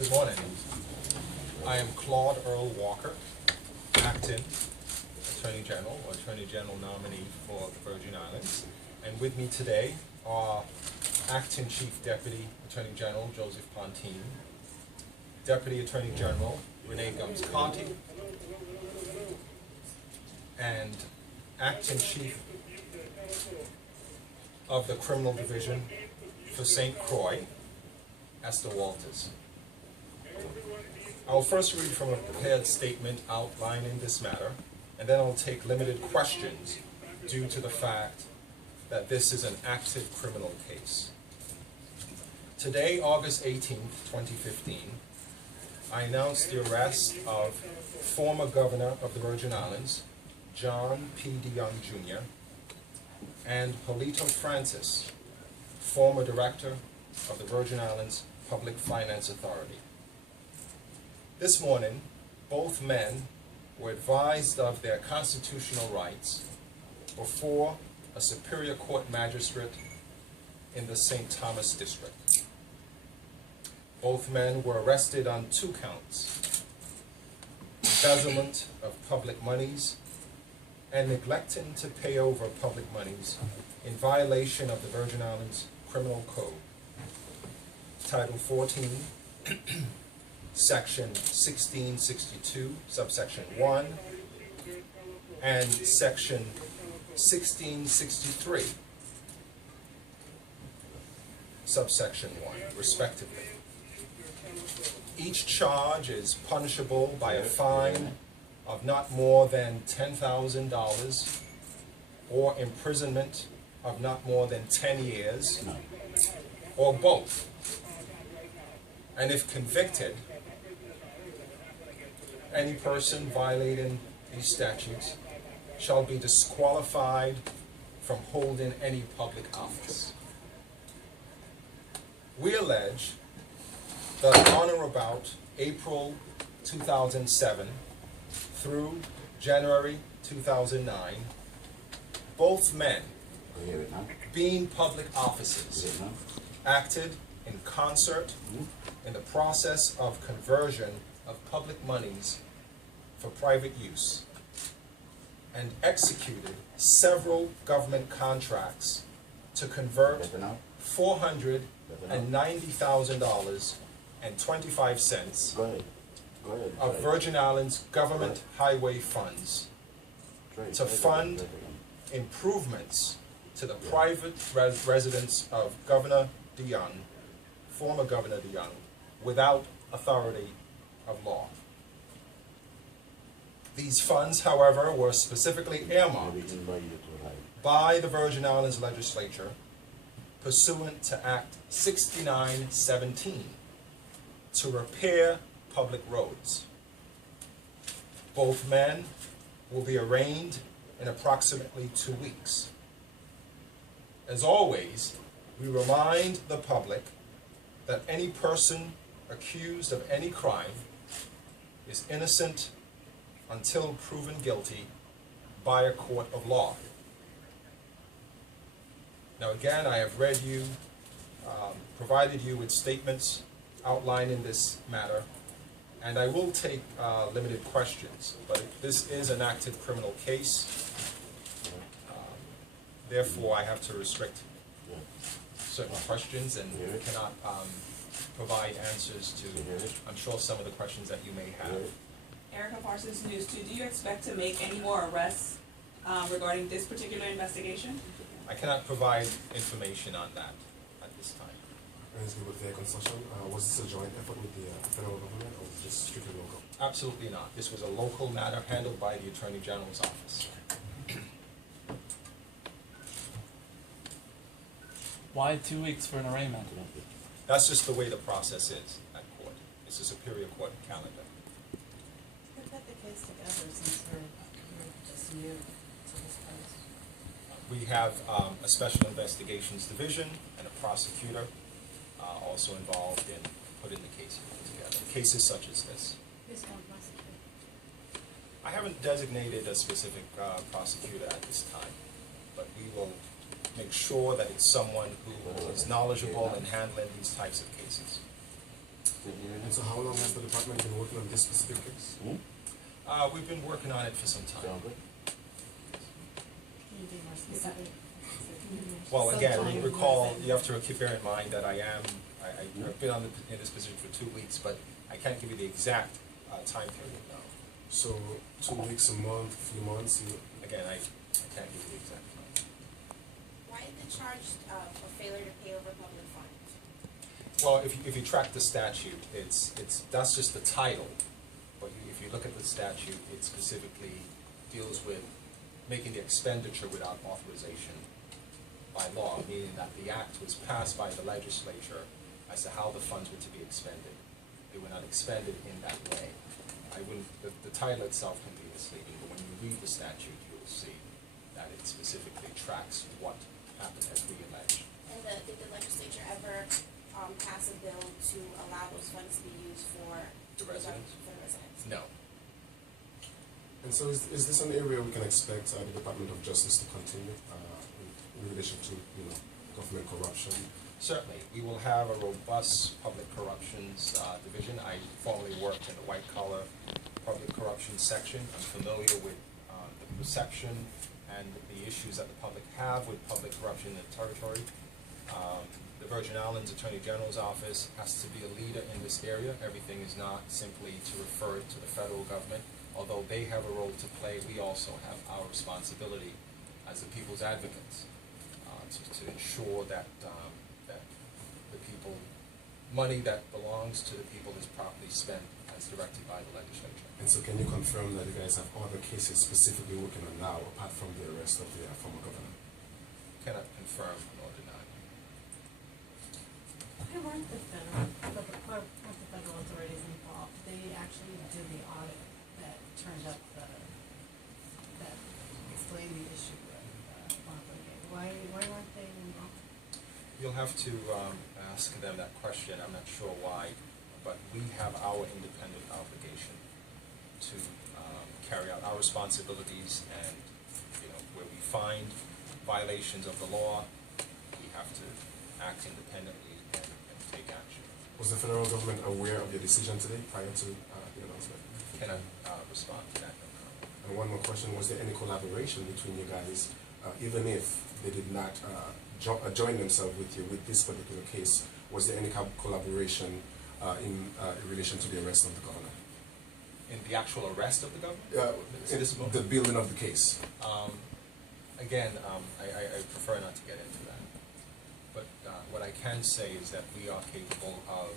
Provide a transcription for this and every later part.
Good morning. I am Claude Earl Walker, Acting Attorney General or Attorney General nominee for the Virgin Islands. And with me today are Acting Chief Deputy Attorney General Joseph Pontine, Deputy Attorney General Renee Gums-Conti, and Acting Chief of the Criminal Division for St. Croix, Esther Walters. I'll first read from a prepared statement outlining this matter, and then I'll take limited questions due to the fact that this is an active criminal case. Today, August 18th, 2015, I announced the arrest of former Governor of the Virgin Islands, John P. De Jongh Jr., and Polito Francis, former Director of the Virgin Islands Public Finance Authority. This morning, both men were advised of their constitutional rights before a Superior Court magistrate in the St. Thomas District. Both men were arrested on 2 counts: embezzlement of public monies and neglecting to pay over public monies in violation of the Virgin Islands Criminal Code, Title 14, Section 1662, subsection 1, and Section 1663, subsection 1, respectively. Each charge is punishable by a fine of not more than $10,000 or imprisonment of not more than 10 years, or both. And if convicted, any person violating these statutes shall be disqualified from holding any public office. We allege that on or about April 2007 through January 2009, both men, being public officers, acted in concert in the process of conversion of public monies for private use and executed several government contracts to convert $490,025 of Virgin Islands government highway funds to fund improvements to the private residence of Governor De Jongh, former Governor De Jongh, without authority of law. These funds, however, were specifically earmarked by the Virgin Islands legislature pursuant to Act 6917 to repair public roads. Both men will be arraigned in approximately 2 weeks. As always, we remind the public that any person accused of any crime is innocent until proven guilty by a court of law. Now again, I have read you, provided you with statements outlining this matter, and I will take limited questions, but this is an active criminal case. Therefore, I have to restrict certain questions and cannot provide answers to, I'm sure, some of the questions that you may have. Erica Parsons, News 2. Do you expect to make any more arrests regarding this particular investigation? I cannot provide information on that at this time. With their concession, was this a joint effort with the federal government, or was this strictly local? Absolutely not. This was a local matter handled by the Attorney General's office. Why 2 weeks for an arraignment? That's just the way the process is at court. It's a Superior Court calendar. Who put the case together since you're just new to this place? We have a Special Investigations Division and a prosecutor also involved in putting the case together. Cases such as this. Who's going to prosecute? I haven't designated a specific prosecutor at this time, but we will make sure that it's someone who is knowledgeable in handling these types of cases. And so how long has the department been working on this specific case? We've been working on it for some time. Can you be more specific? Well, again, Sometime recall, within- you have to bear in mind that I've been in this position for 2 weeks, but I can't give you the exact time period now. So 2 weeks, a month, few months, Again, I can't give you the exact time. Why is it charged for failure to pay over public funds? Well, if you track the statute, that's just the title, but if you look at the statute, it specifically deals with making the expenditure without authorization by law, meaning that the act was passed by the legislature as to how the funds were to be expended. They were not expended in that way. The title itself can be misleading, but when you read the statute, you will see that it specifically tracks what happened as we allege. And did the legislature ever pass a bill to allow those funds to be used for The residents? For the residents? No. and so is this an area we can expect the Department of Justice to continue in relation to government corruption? Certainly, we will have a robust public corruptions division. I formerly worked in the white collar public corruption section. I'm familiar with the perception and the issues that the public have with public corruption in the territory. The Virgin Islands Attorney General's office has to be a leader in this area. Everything is not simply to refer it to the federal government. Although they have a role to play, we also have our responsibility as the people's advocates to ensure that the people, money that belongs to the people is properly spent as directed by the legislature. And so can you confirm that you guys have other cases specifically working on now, apart from the arrest of the former governor? Cannot confirm nor deny. Why weren't the federal authorities involved? They actually did the audit that turned up that explained the issue with Watergate. Why weren't they involved? You'll have to ask them that question. I'm not sure why, but we have our independent obligation to carry out our responsibilities, and where we find violations of the law, we have to act independently and take action. Was the federal government aware of your decision today prior to the announcement? Cannot respond to that. No comment. And one more question, was there any collaboration between you guys, even if they did not join themselves with you with this particular case? Was there any collaboration in relation to the arrest of the governor? In the actual arrest of the governor? In the building of the case? Again, I prefer not to get into that. But what I can say is that we are capable of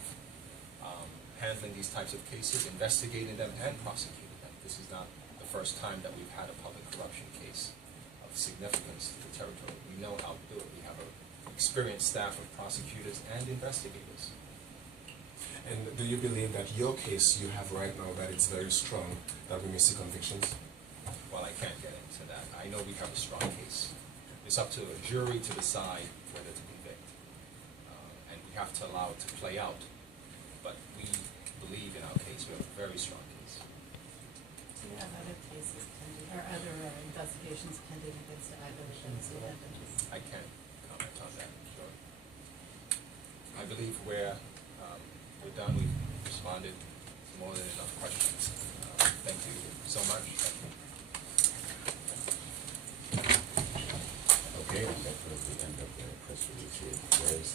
handling these types of cases, investigating them, and prosecuting them. This is not the first time that we've had a public corruption case of significance to the territory. We know how to do it. We have an experienced staff of prosecutors and investigators. And do you believe that your case you have right now, that it's very strong, that we may see convictions? Well, I can't get into that. I know we have a strong case. It's up to a jury to decide whether to convict. And we have to allow it to play out. But we believe in our case. We have a very strong case. Do you have other cases pending, or other investigations pending against either of those defendants? I can't comment on that, sure. I believe we're done. We've responded to more than enough questions. Thank you so much. Thank you. Okay, and that was the end of the press release.